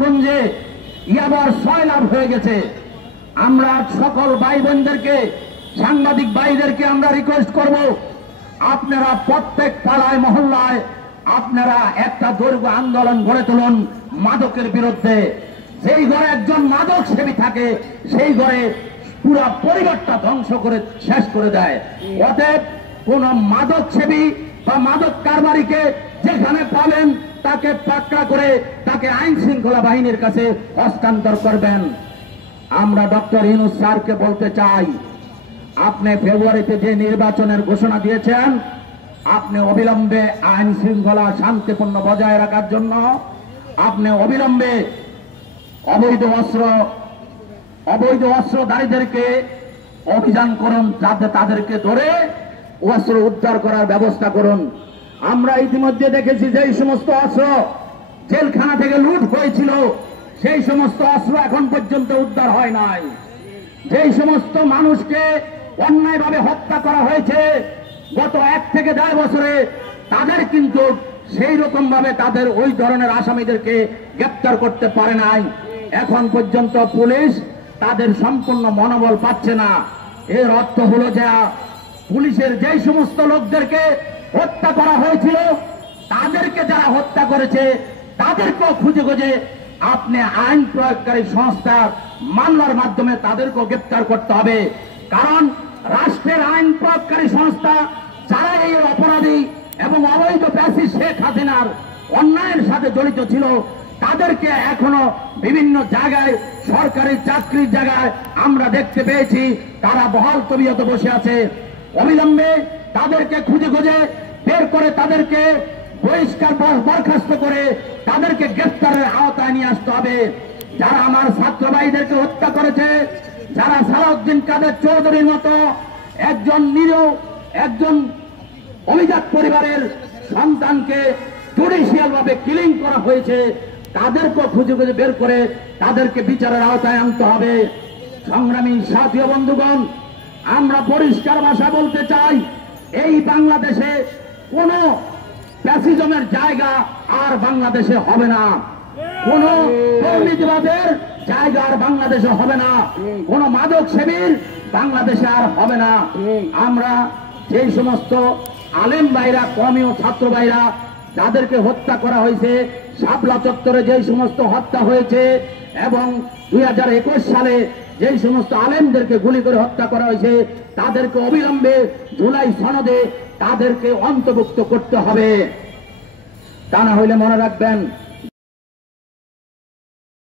নারায়ণগঞ্জে ইয়াবার সয়লাভ হয়ে গেছে। আমরা সকল ভাই বোনদেরকে, সাংবাদিক ভাইদেরকে আমরা রিকোয়েস্ট করব, আপনারা প্রত্যেক পাড়ায় মহল্লায় আপনারা একটা দৈর্ঘ্য আন্দোলন গড়ে তুলুন মাদকের বিরুদ্ধে। যেই ঘরে একজন মাদক সেবী থাকে সেই ঘরে পুরো পরিবারটা ধ্বংস করে শেষ করে দেয়। অতএব কোন মাদক সেবী বা মাদক কারবারিকে যেখানে পাবেন তাকে পাকড়া করে তাকে আইন শৃঙ্খলা বাহিনীর কাছে হস্তান্তর করবেন। আমরা ডক্টর ইউনূস স্যারকে বলতে চাই, আপনি ফেব্রুয়ারিতে যে নির্বাচনের ঘোষণা দিয়েছেন, আপনি অবিলম্বে আইন শৃঙ্খলা শান্তিপূর্ণ বজায় রাখার জন্য আপনি অবিলম্বে অবৈধ অস্ত্রধারীদেরকে অভিযান করুন, যাতে তাদেরকে ধরে অস্ত্র উদ্ধার করার ব্যবস্থা করুন। আমরা ইতিমধ্যে দেখেছি যেই সমস্ত অস্ত্র জেলখানা থেকে লুট হয়েছিল সেই সমস্ত অস্ত্র এখন পর্যন্ত উদ্ধার হয় নাই। যেই সমস্ত মানুষকে অন্যায়ভাবে হত্যা করা হয়েছে গত 1 থেকে 1.5 বছরে, তাদের কিন্তু সেই রকম ভাবে তাদের ওই ধরনের আসামিদেরকে গ্রেপ্তার করতে পারে নাই। এখন পর্যন্ত পুলিশ তাদের সম্পূর্ণ মনোবল পাচ্ছে না। এর অর্থ হলো যে পুলিশের যেই সমস্ত লোকদেরকে হত্যা করা হয়েছিল, তাদেরকে যারা হত্যা করেছে তাদেরকেও খুঁজে খুঁজে আপনি আইন প্রয়োগকারী সংস্থার মামলার মাধ্যমে তাদেরকেও গ্রেপ্তার করতে হবে। কারণ রাষ্ট্রের আইন প্রয়োগকারী সংস্থা যারা এই অপরাধী এবং অবৈধ ফ্যাসিস্ট শেখ হাসিনার অন্যায়ের সাথে জড়িত ছিল, তাদেরকে এখনো বিভিন্ন জায়গায় সরকারি চাকরির জায়গায় আমরা দেখতে পেয়েছি তারা বহাল তবিয়তে বসে আছে। অবিলম্বে তাদেরকে খুঁজে খুঁজে বের করে তাদেরকে বরখাস্ত করে তাদেরকে গ্রেফতারের আওতায় নিয়ে আসতে হবে। যারা আমার ছাত্র ভাইদেরকে হত্যা করেছে, যারা সালাউদ্দিন কাদের চৌধুরীর মতো একজন অভিজাত পরিবারের সন্তানকে জুডিশিয়াল ভাবে কিলিং করা হয়েছে, তাদেরকে খুঁজে খুঁজে বের করে তাদেরকে বিচারের আওতায় আনতে হবে। সংগ্রামী সাথী ও বন্ধুগণ, আমরা পরিষ্কার ভাষা বলতে চাই, এই বাংলাদেশে কোন ফ্যাসিজমের জায়গা আর বাংলাদেশে হবে না, কোন দুর্নীতিবাদের জায়গা আর বাংলাদেশে হবে না, কোন মাদক সেবীর বাংলাদেশে আর হবে না। আমরা যেই সমস্ত আলেম ভাইরা, কওমি ও ছাত্র ভাইরা যাদেরকে হত্যা করা হয়েছে, শাপলা চত্বরে যেই সমস্ত হত্যা হয়েছে এবং 2021 সালে যেই সমস্ত আলেমদেরকে গুলি করে হত্যা করা হয়েছে, তাদেরকে অবিলম্বে জুলাই সনদে তাদেরকে অন্তর্ভুক্ত করতে হবে। তা না হইলে মনে রাখবেন